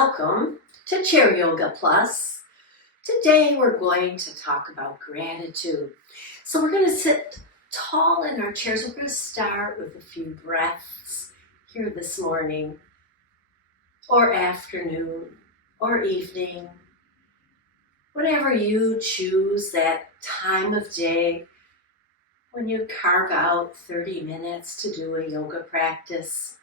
Welcome to Chair Yoga Plus. Today we're going to talk about gratitude. So we're going to sit tall in our chairs. We're going to start with a few breaths here this morning or afternoon or evening. Whenever you choose that time of day when you carve out 30 minutes to do a yoga practice.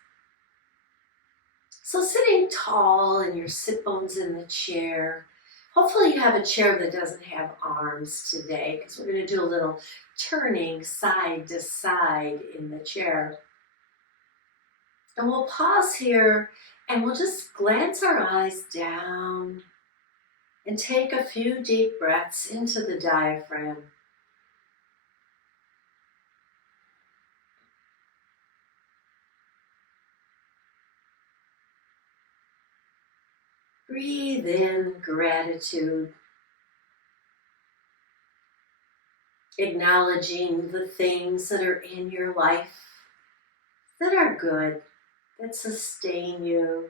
So sitting tall and your sit bones in the chair. Hopefully you have a chair that doesn't have arms today because we're going to do a little turning side to side in the chair. And we'll pause here and we'll just glance our eyes down and take a few deep breaths into the diaphragm. Breathe in gratitude, acknowledging the things that are in your life that are good, that sustain you.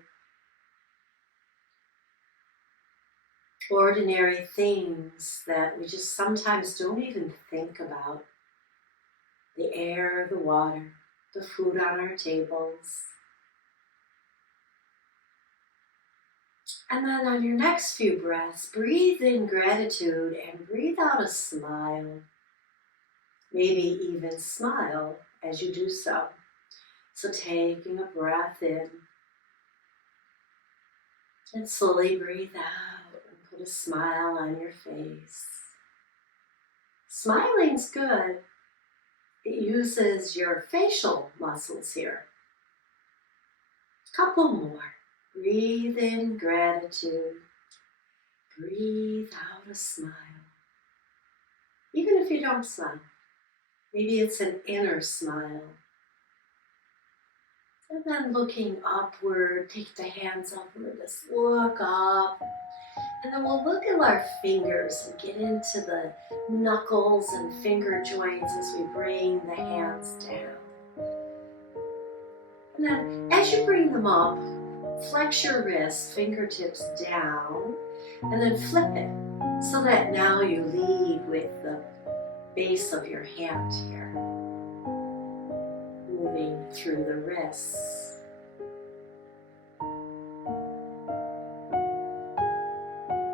Ordinary things that we just sometimes don't even think about. The air, the water, the food on our tables. And then on your next few breaths, breathe in gratitude and breathe out a smile. Maybe even smile as you do so. So taking a breath in and slowly breathe out and put a smile on your face. Smiling's good. It uses your facial muscles here. Couple more. Breathe in gratitude. Breathe out a smile. Even if you don't smile, maybe it's an inner smile. And then looking upward, take the hands upward, just look up. And then we'll look at our fingers and get into the knuckles and finger joints as we bring the hands down. And then as you bring them up, flex your wrists, fingertips down, and then flip it so that now you lead with the base of your hand here, moving through the wrists.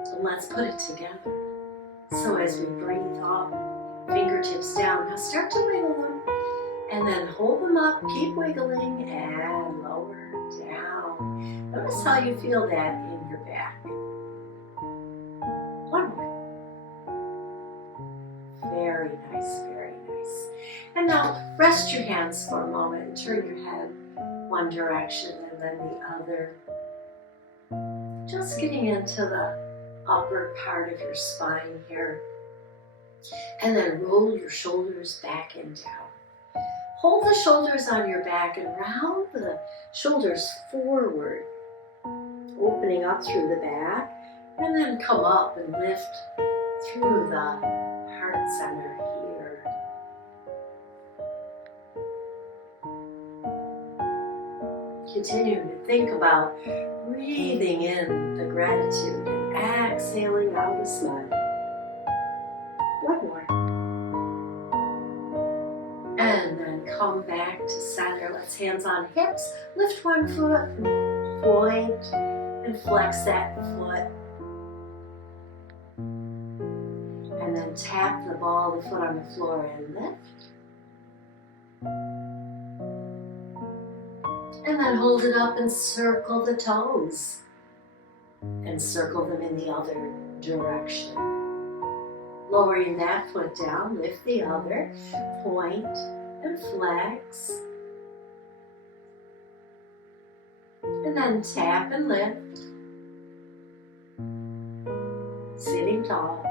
And let's put it together. So as we breathe up, fingertips down, now start to wiggle them, and then hold them up, keep wiggling, and lower down. Notice how you feel that in your back. One more. Very nice, very nice. And now rest your hands for a moment and turn your head one direction and then the other. Just getting into the upper part of your spine here. And then roll your shoulders back and down. Hold the shoulders on your back and round the shoulders forward, opening up through the back, and then come up and lift through the heart center here. Continue to think about breathing in the gratitude and exhaling out a smile. One more. And then come back to center. Let's hands on hips. Lift one foot, point, and flex that foot. And then tap the ball of the foot on the floor and lift. And then hold it up and circle the toes. And circle them in the other direction. Lowering that foot down, lift the other, point and flex. And then tap and lift. Sitting tall.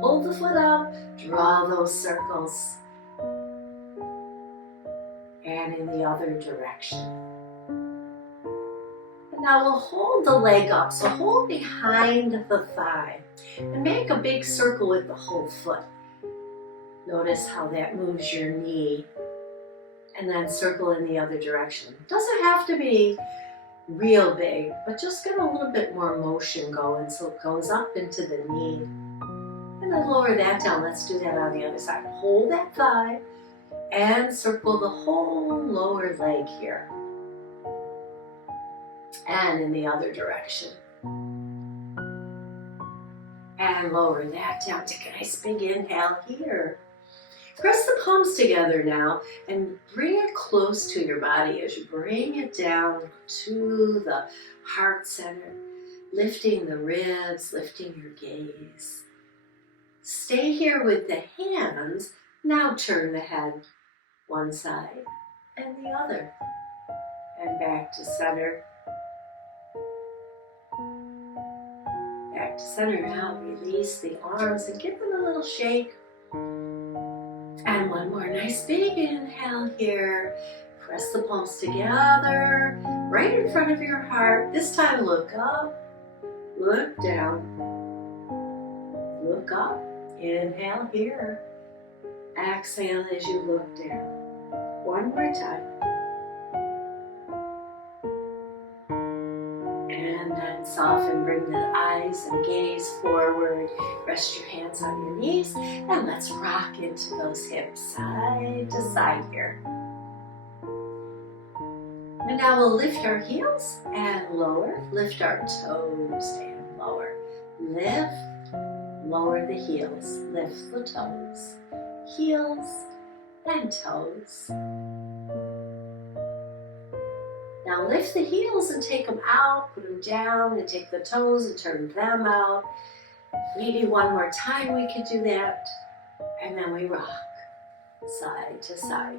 Hold the foot up, draw those circles. And in the other direction. And now we'll hold the leg up, so hold behind the thigh and make a big circle with the whole foot. Notice how that moves your knee and then circle in the other direction. Doesn't have to be real big, but just get a little bit more motion going so it goes up into the knee. And then lower that down. Let's do that on the other side. Hold that thigh and circle the whole lower leg here. And in the other direction. And lower that down. Take a nice big inhale here. Press the palms together now and bring it close to your body as you bring it down to the heart center, lifting the ribs, lifting your gaze. Stay here with the hands. Now turn the head one side and the other. And back to center. Back to center. Now release the arms and give them a little shake. And one more nice big inhale here. Press the palms together, right in front of your heart. This time look up, look down, look up. Inhale here. Exhale as you look down. One more time. And then soften, bring the eyes and gaze forward. Rest your hands on your knees. And let's rock into those hips side to side here. And now we'll lift our heels and lower. Lift our toes and lower. Lift, lower the heels. Lift the toes. Heels and toes. Now lift the heels and take them out, put them down, and take the toes and turn them out. Maybe one more time we could do that. And then we rock side to side.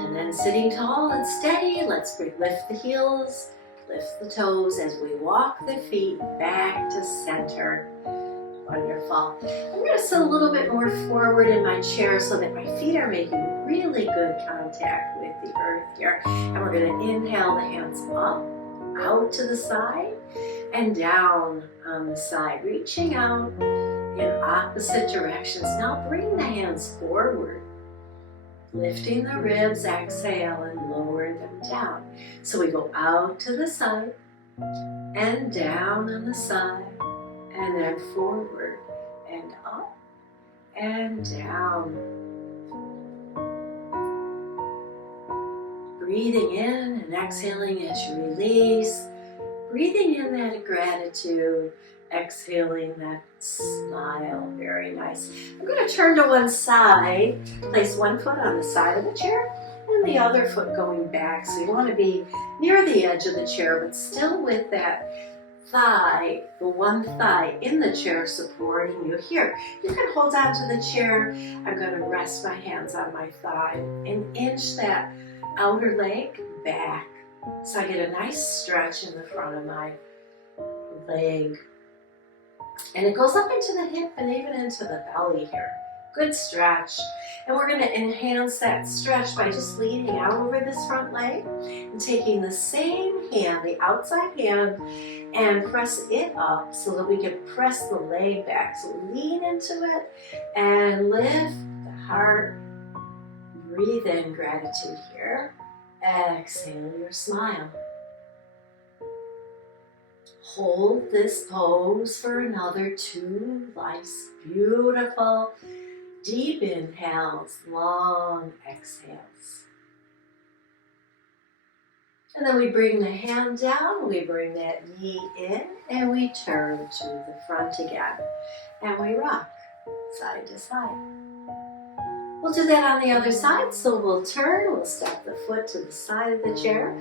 And then sitting tall and steady, let's lift the heels, lift the toes as we walk the feet back to center. Wonderful. I'm going to sit a little bit more forward in my chair so that my feet are making really good contact with the earth here. And we're going to inhale the hands up, out to the side, and down on the side, reaching out in opposite directions. Now bring the hands forward, lifting the ribs, exhale, and lower them down. So we go out to the side, and down on the side, and then forward and up and down. Breathing in and exhaling as you release. Breathing in that gratitude, exhaling that smile. Very nice. I'm going to turn to one side, place one foot on the side of the chair and the other foot going back. So you want to be near the edge of the chair, but still with that thigh, the one thigh in the chair supporting you here. You can hold on to the chair. I'm going to rest my hands on my thigh and inch that outer leg back. So I get a nice stretch in the front of my leg. And it goes up into the hip and even into the belly here. Good stretch. And we're going to enhance that stretch by just leaning out over this front leg and taking the same hand, the outside hand, and press it up so that we can press the leg back. So lean into it and lift the heart. Breathe in gratitude here. Exhale your smile. Hold this pose for another 2 nice, beautiful, deep inhales, long exhales. And then we bring the hand down, we bring that knee in, and we turn to the front again. And we rock side to side. We'll do that on the other side, so we'll turn, we'll step the foot to the side of the chair,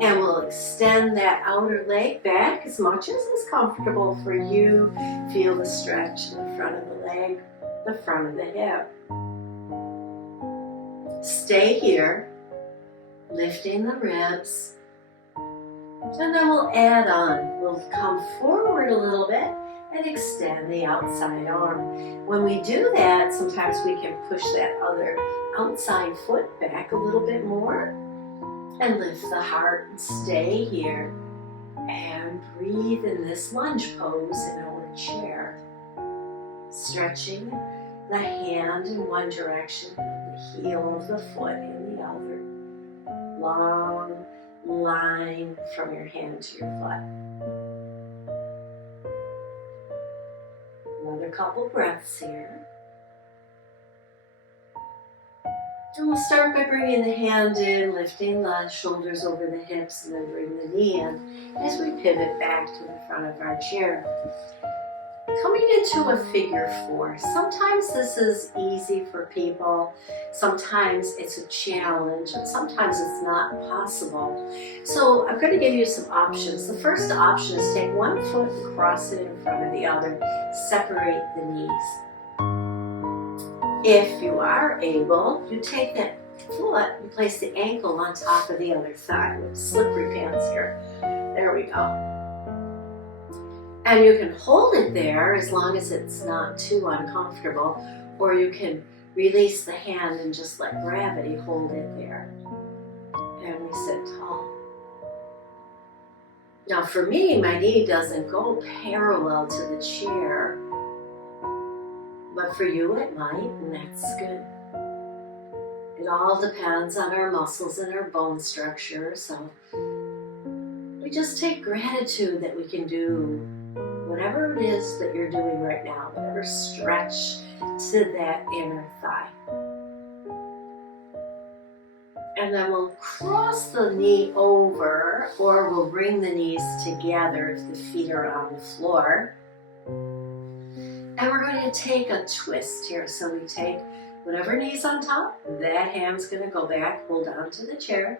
and we'll extend that outer leg back as much as is comfortable for you. Feel the stretch in the front of the leg, the front of the hip. Stay here, lifting the ribs, and then we'll add on. We'll come forward a little bit and extend the outside arm. When we do that, sometimes we can push that other outside foot back a little bit more and lift the heart and stay here and breathe in this lunge pose in our chair. Stretching the hand in one direction, the heel of the foot in long line from your hand to your foot. Another couple breaths here. And we'll start by bringing the hand in, lifting the shoulders over the hips, and then bring the knee in as we pivot back to the front of our chair. Coming into a figure four. Sometimes this is easy for people. Sometimes it's a challenge, and sometimes it's not possible. So I'm going to give you some options. The first option is take one foot and cross it in front of the other. Separate the knees. If you are able, you take that foot and place the ankle on top of the other thigh with slippery pants here. There we go. And you can hold it there as long as it's not too uncomfortable, or you can release the hand and just let gravity hold it there. And we sit tall. Now for me, my knee doesn't go parallel to the chair, but for you it might, and that's good. It all depends on our muscles and our bone structure, so we just take gratitude that we can do whatever it is that you're doing right now, whatever stretch to that inner thigh. And then we'll cross the knee over, or we'll bring the knees together if the feet are on the floor. And we're going to take a twist here. So we take whatever knee's on top, that hand's going to go back, hold on to the chair.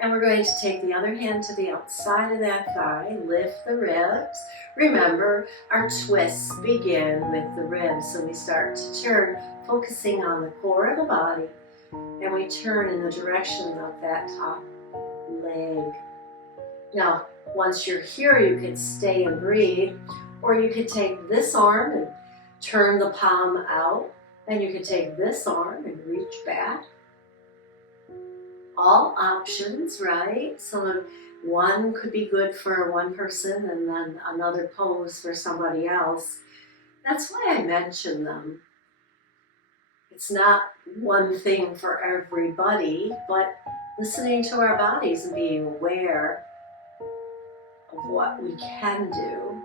And we're going to take the other hand to the outside of that thigh, lift the ribs. Remember, our twists begin with the ribs. So we start to turn, focusing on the core of the body, and we turn in the direction of that top leg. Now, once you're here, you could stay and breathe, or you could take this arm and turn the palm out, and you could take this arm and reach back. All options, right? So one could be good for one person and then another pose for somebody else. That's why I mention them. It's not one thing for everybody, but listening to our bodies and being aware of what we can do.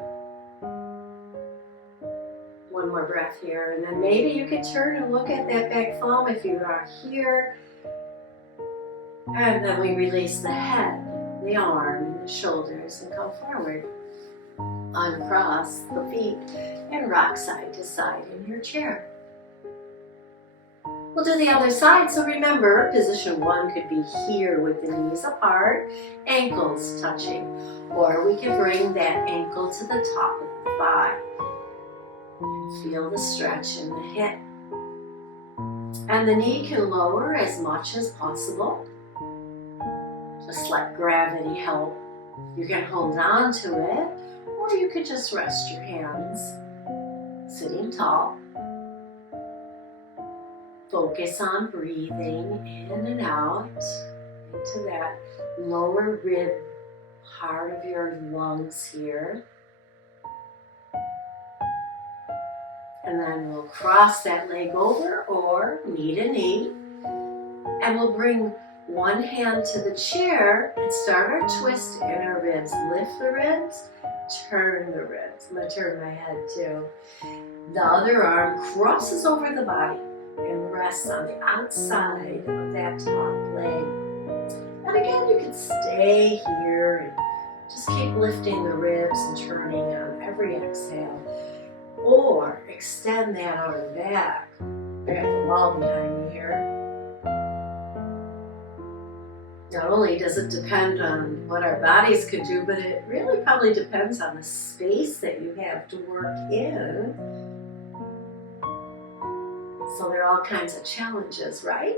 One more breath here, and then maybe you could turn and look at that back thumb if you are here. And then we release the head, the arm, and the shoulders, and come forward. Uncross the feet and rock side to side in your chair. We'll do the other side. So remember, position one could be here with the knees apart, ankles touching. Or we can bring that ankle to the top of the thigh. And feel the stretch in the hip. And the knee can lower as much as possible. Just let gravity help. You can hold on to it, or you could just rest your hands, sitting tall. Focus on breathing in and out into that lower rib part of your lungs here. And then we'll cross that leg over, or knee to knee, and we'll bring one hand to the chair and start our twist in our ribs. Lift the ribs, turn the ribs. I'm going to turn my head too. The other arm crosses over the body and rests on the outside of that top leg. And again, you can stay here and just keep lifting the ribs and turning on every exhale. Or extend that arm back. I got the wall behind me here. Not only does it depend on what our bodies could do, but it really probably depends on the space that you have to work in. So there are all kinds of challenges, right?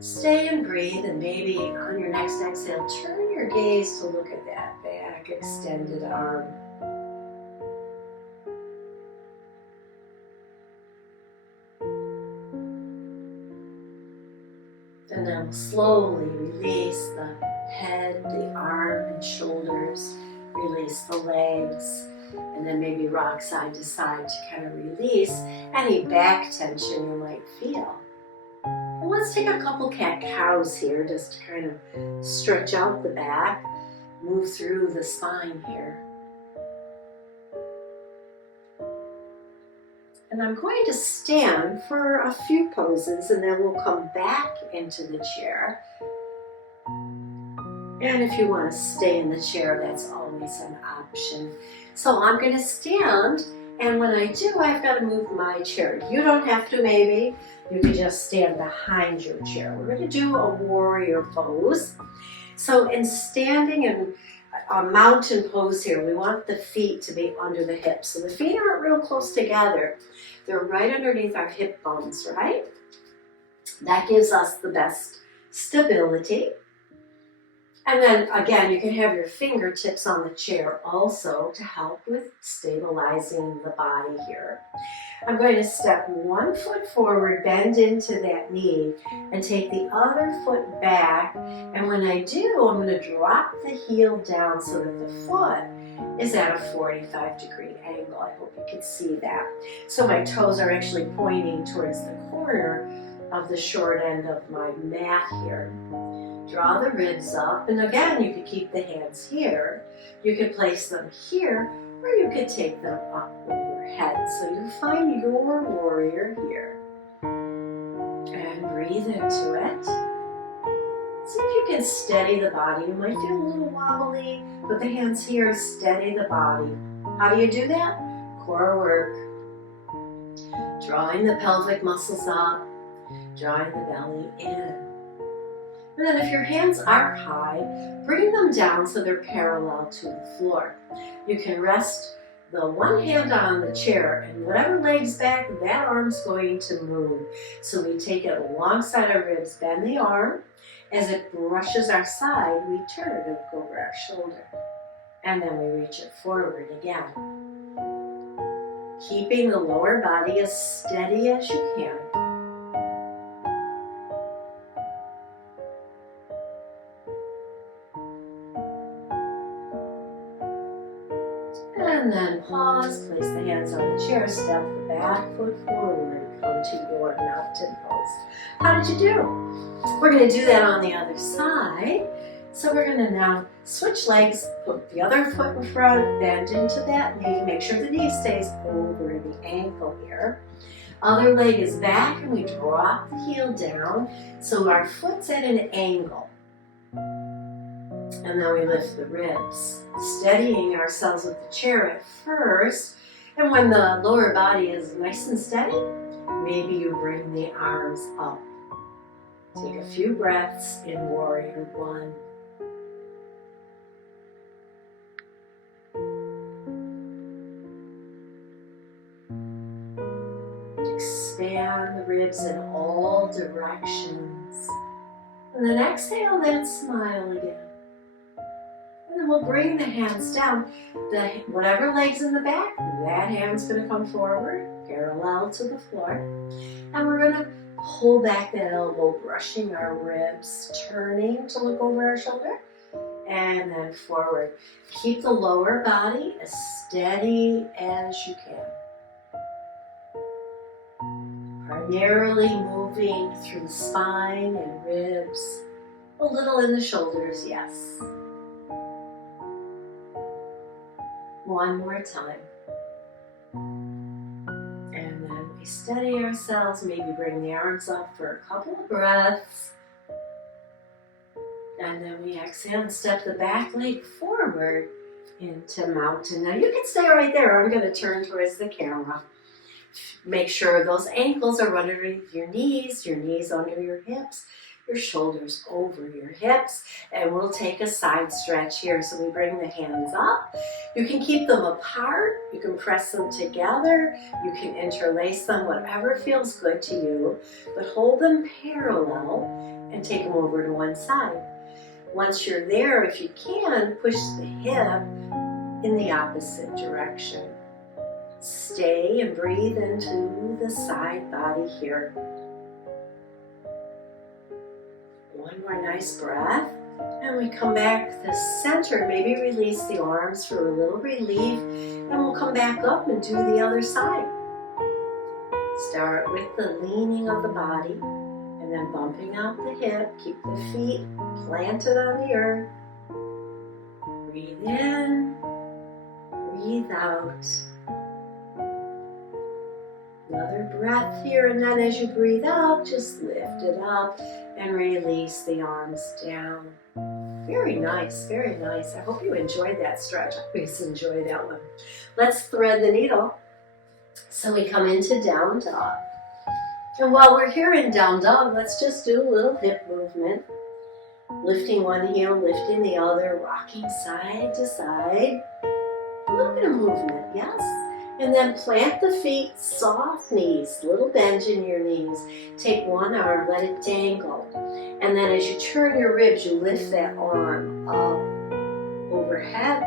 Stay and breathe, and maybe on your next exhale, turn your gaze to look at that back extended arm. And then slowly release the head, the arm and shoulders, release the legs, and then maybe rock side to side to kind of release any back tension you might feel. And let's take a couple cat-cows here just to kind of stretch out the back, move through the spine here. And I'm going to stand for a few poses and then we'll come back into the chair. And if you want to stay in the chair, that's always an option. So I'm going to stand, and when I do, I've got to move my chair. You don't have to, maybe. You can just stand behind your chair. We're going to do a warrior pose. So in standing in a mountain pose here, we want the feet to be under the hips. So the feet aren't real close together. They're right underneath our hip bones, right? That gives us the best stability. And then again, you can have your fingertips on the chair also to help with stabilizing the body here. I'm going to step one foot forward, bend into that knee, and take the other foot back. And when I do, I'm going to drop the heel down so that the foot is at a 45-degree angle. I hope you can see that. So my toes are actually pointing towards the corner of the short end of my mat here. Draw the ribs up, and again, you could keep the hands here. You could place them here, or you could take them up overhead. So you find your warrior here. And breathe into it. See if you can steady the body. You might feel a little wobbly. Put the hands here, steady the body. How do you do that? Core work. Drawing the pelvic muscles up, drawing the belly in. And then if your hands are high, bring them down so they're parallel to the floor. You can rest the one hand on the chair, and whatever leg's back, that arm's going to move. So we take it alongside our ribs, bend the arm. As it brushes our side, we turn it over our shoulder. And then we reach it forward again. Keeping the lower body as steady as you can. And then pause, place the hands on the chair, step the back foot forward, come to your mountain pose. How did you do? We're going to do that on the other side. So we're going to now switch legs, put the other foot in front, bend into that knee, make sure the knee stays over the ankle here. Other leg is back, and we drop the heel down so our foot's at an angle. And then we lift the ribs, steadying ourselves with the chair at first. And when the lower body is nice and steady, maybe you bring the arms up. Take a few breaths in Warrior One. Expand the ribs in all directions. And then exhale that smile again. And then we'll bring the hands down. Whatever leg's in the back, that hand's going to come forward, parallel to the floor. And we're going to pull back that elbow, brushing our ribs, turning to look over our shoulder, and then forward. Keep the lower body as steady as you can. Primarily moving through the spine and ribs, a little in the shoulders, yes. One more time. And then we steady ourselves, maybe bring the arms up for a couple of breaths. And then we exhale and step the back leg forward into mountain. Now you can stay right there. I'm going to turn towards the camera. Make sure those ankles are underneath your knees under your hips, your shoulders over your hips, and we'll take a side stretch here. So we bring the hands up. You can keep them apart, you can press them together, you can interlace them, whatever feels good to you, but hold them parallel and take them over to one side. Once you're there, if you can, push the hip in the opposite direction. Stay and breathe into the side body here. One more nice breath. And we come back to the center. Maybe release the arms for a little relief. And we'll come back up and do the other side. Start with the leaning of the body. And then bumping out the hip. Keep the feet planted on the earth. Breathe in, breathe out. Another breath here, and then as you breathe out, just lift it up and release the arms down. Very nice, very nice. I hope you enjoyed that stretch. I always enjoy that one. Let's thread the needle. So we come into down dog. And while we're here in down dog, let's just do a little hip movement. Lifting one heel, lifting the other, rocking side to side. A little bit of movement, yes? And then plant the feet, soft knees, little bend in your knees. Take one arm, let it dangle. And then as you turn your ribs, you lift that arm up overhead.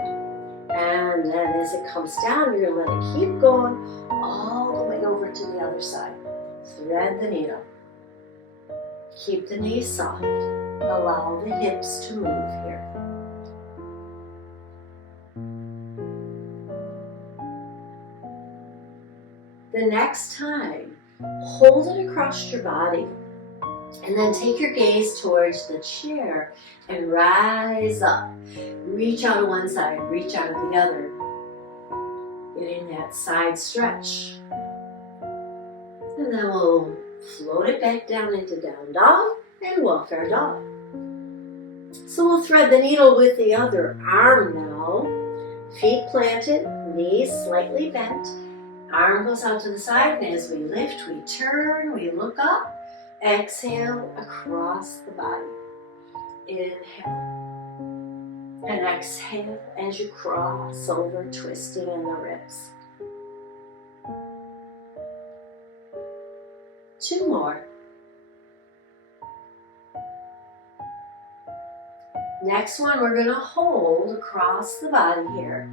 And then as it comes down, you're going to let it keep going all the way over to the other side. Thread the needle. Keep the knees soft. Allow the hips to move here. The next time, hold it across your body and then take your gaze towards the chair and rise up. Reach out to one side, reach out to the other. Getting that side stretch. And then we'll float it back down into down dog and walk our dog. So we'll thread the needle with the other arm now. Feet planted, knees slightly bent. Arm goes out to the side, and as we lift, we turn, we look up. Exhale across the body. Inhale. And exhale as you cross over, twisting in the ribs. 2 more. Next one, we're going to hold across the body here.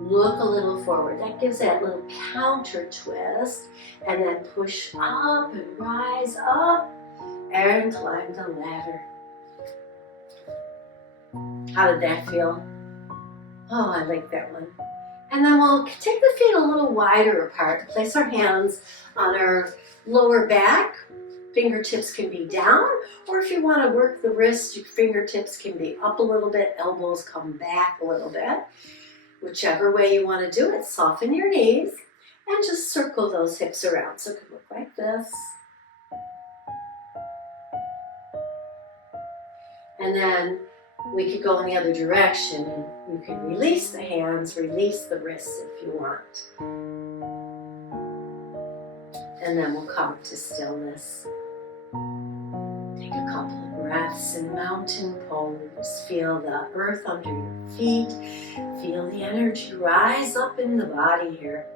Look a little forward. That gives that little counter twist. And then push up and rise up and climb the ladder. How did that feel? Oh, I like that one. And then we'll take the feet a little wider apart. Place our hands on our lower back. Fingertips can be down, or if you want to work the wrist, your fingertips can be up a little bit, elbows come back a little bit. Whichever way you want to do it, soften your knees and just circle those hips around. So it could look like this. And then we could go in the other direction, and you can release the hands, release the wrists if you want. And then we'll come to stillness. Take a couple of breaths in mountain pose. Feel the earth under your feet. Feel the energy rise up in the body here.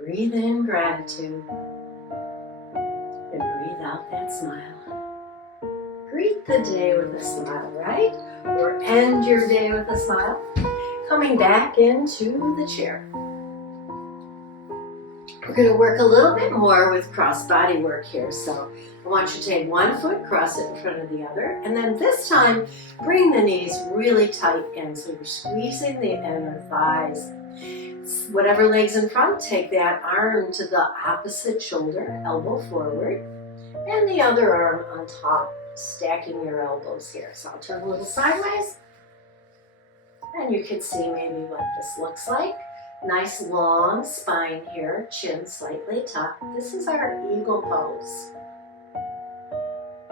Breathe in gratitude. And breathe out that smile. Greet the day with a smile, right? Or end your day with a smile. Coming back into the chair. We're going to work a little bit more with cross body work here. So I want you to take one foot, cross it in front of the other, and then this time bring the knees really tight in. So you're squeezing the inner thighs. Whatever leg's in front, take that arm to the opposite shoulder, elbow forward, and the other arm on top, stacking your elbows here. So I'll turn a little sideways, and you can see maybe what this looks like. Nice long spine here, chin slightly tucked. This is our eagle pose.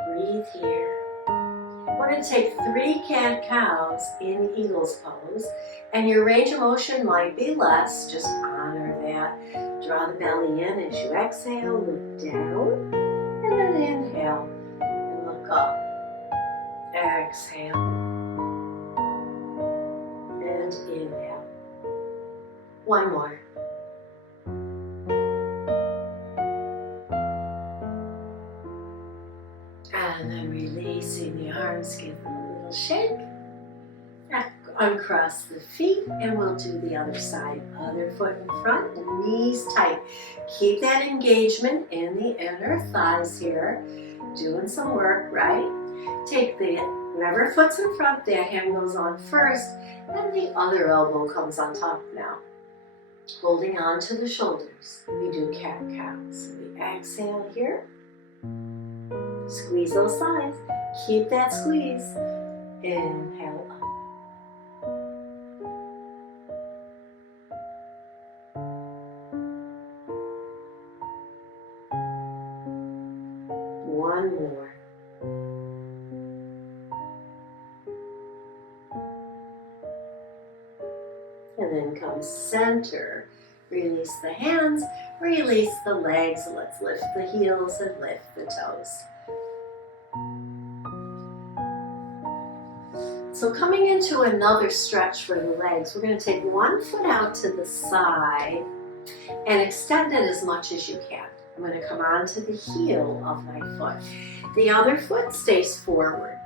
Breathe here. We're going to take 3 cat-cows in eagle's pose, and your range of motion might be less. Just honor that. Draw the belly in as you exhale, look down, and then inhale, and look up. Exhale, and inhale. One more. And then releasing the arms, give them a little shake. Uncross the feet, and we'll do the other side. Other foot in front, knees tight. Keep that engagement in the inner thighs here. Doing some work, right? Take whatever foot's in front, that hand goes on first, and the other elbow comes on top now. Holding on to the shoulders. We do cat-cow. So we exhale here. Squeeze those sides. Keep that squeeze. Inhale up. One more. And then come center. Release the hands, release the legs. Let's lift the heels and lift the toes. So coming into another stretch for the legs, we're going to take one foot out to the side and extend it as much as you can. I'm going to come onto the heel of my foot. The other foot stays forward.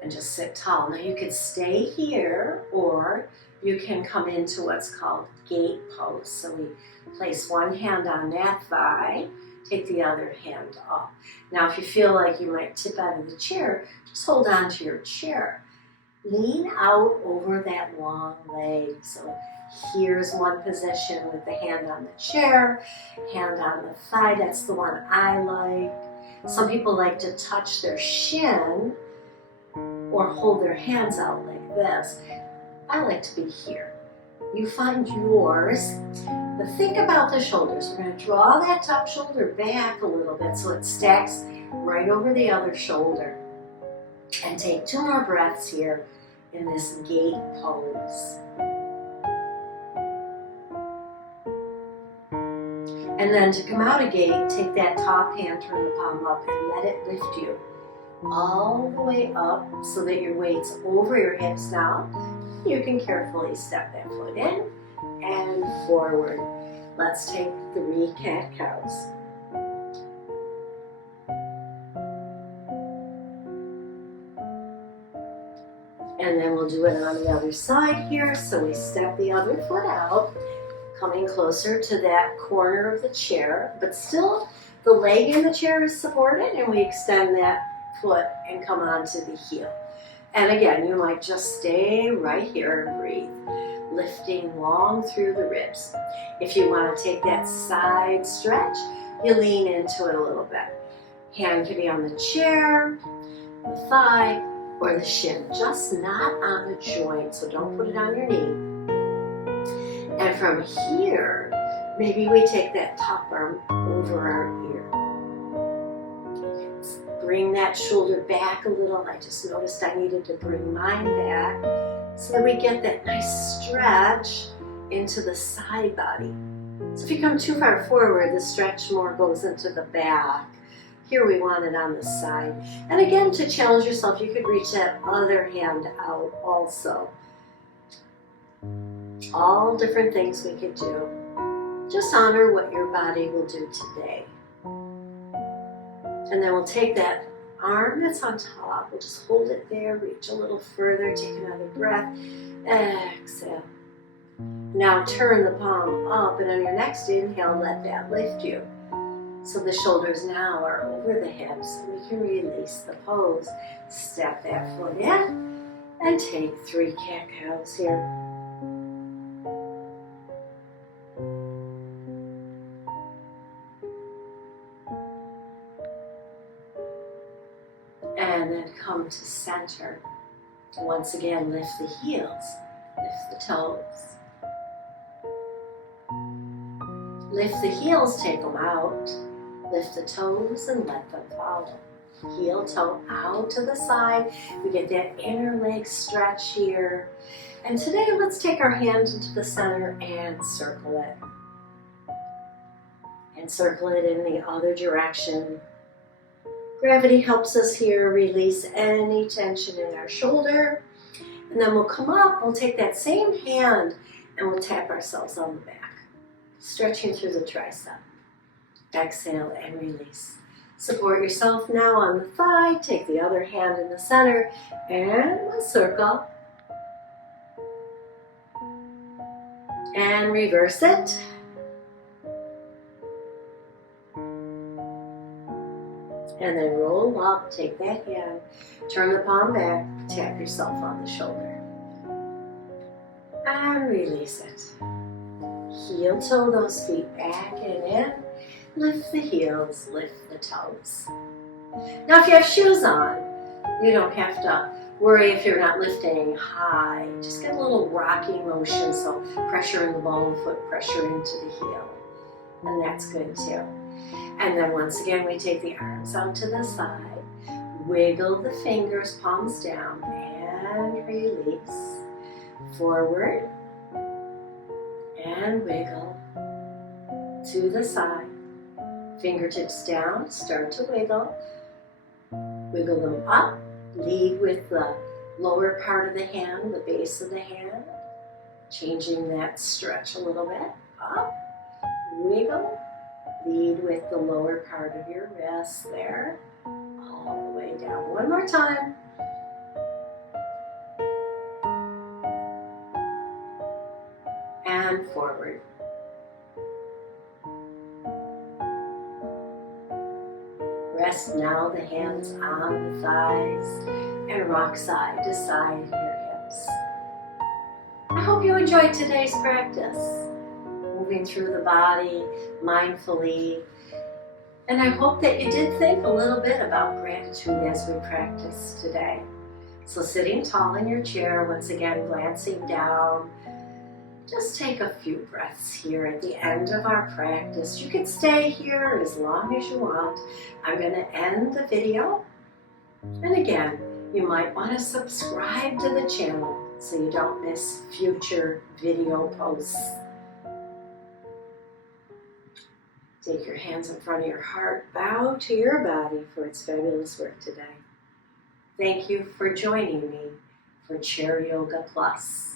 And just sit tall. Now you could stay here, or you can come into what's called gate pose. So we place one hand on that thigh, take the other hand up. Now if you feel like you might tip out of the chair, just hold on to your chair. Lean out over that long leg. So here's one position with the hand on the chair, hand on the thigh. That's the one I like. Some people like to touch their shin or hold their hands out like this. I like to be here. You find yours, but think about the shoulders. We're going to draw that top shoulder back a little bit so it stacks right over the other shoulder. And take 2 more breaths here in this gate pose. And then to come out of gate, take that top hand, turn the palm up, and let it lift you all the way up so that your weight's over your hips now. You can carefully step that foot in and forward. Let's take 3 cat-cows. And then we'll do it on the other side here. So we step the other foot out, coming closer to that corner of the chair, but still the leg in the chair is supported, and we extend that foot and come onto the heel. And again, you might just stay right here and breathe, lifting long through the ribs. If you want to take that side stretch, you lean into it a little bit. Hand can be on the chair, the thigh, or the shin, just not on the joint, so don't put it on your knee. And from here, maybe we take that top arm over our ear. Bring that shoulder back a little. I just noticed I needed to bring mine back so that we get that nice stretch into the side body. So if you come too far forward, the stretch more goes into the back. Here we want it on the side. And again, to challenge yourself, you could reach that other hand out also. All different things we could do. Just honor what your body will do today. And then we'll take that arm that's on top, we'll just hold it there, reach a little further, take another breath, exhale. Now turn the palm up, and on your next inhale, let that lift you. So the shoulders now are over the hips, and we can release the pose. Step that foot in, and take 3 cat-cows here. And then come to center. Once again, lift the heels, lift the toes. Lift the heels, take them out. Lift the toes and let them follow. Heel toe out to the side. We get that inner leg stretch here. And today, let's take our hand into the center and circle it. And circle it in the other direction. Gravity helps us here release any tension in our shoulder. And then we'll come up, we'll take that same hand and we'll tap ourselves on the back, stretching through the tricep. Exhale and release. Support yourself now on the thigh, take the other hand in the center and we'll circle. And reverse it. And then roll up, take that hand, turn the palm back, tap yourself on the shoulder. And release it. Heel toe those feet back and in. Lift the heels, lift the toes. Now if you have shoes on, you don't have to worry if you're not lifting high. Just get a little rocking motion, so pressure in the ball of the foot, pressure into the heel. And that's good too. And then once again, we take the arms out to the side, wiggle the fingers, palms down, and release. Forward, and wiggle to the side. Fingertips down, start to wiggle. Wiggle them up, lead with the lower part of the hand, the base of the hand. Changing that stretch a little bit. Up, wiggle, lead with the lower part of your wrist there, all the way down. One more time. And forward. Rest now the hands on the thighs and rock side to side in your hips. I hope you enjoyed today's practice, moving through the body mindfully. And I hope that you did think a little bit about gratitude as we practiced today. So sitting tall in your chair, once again glancing down, just take a few breaths here at the end of our practice. You can stay here as long as you want. I'm going to end the video. And again, you might want to subscribe to the channel so you don't miss future video posts. Take your hands in front of your heart, bow to your body for its fabulous work today. Thank you for joining me for Chair Yoga Plus.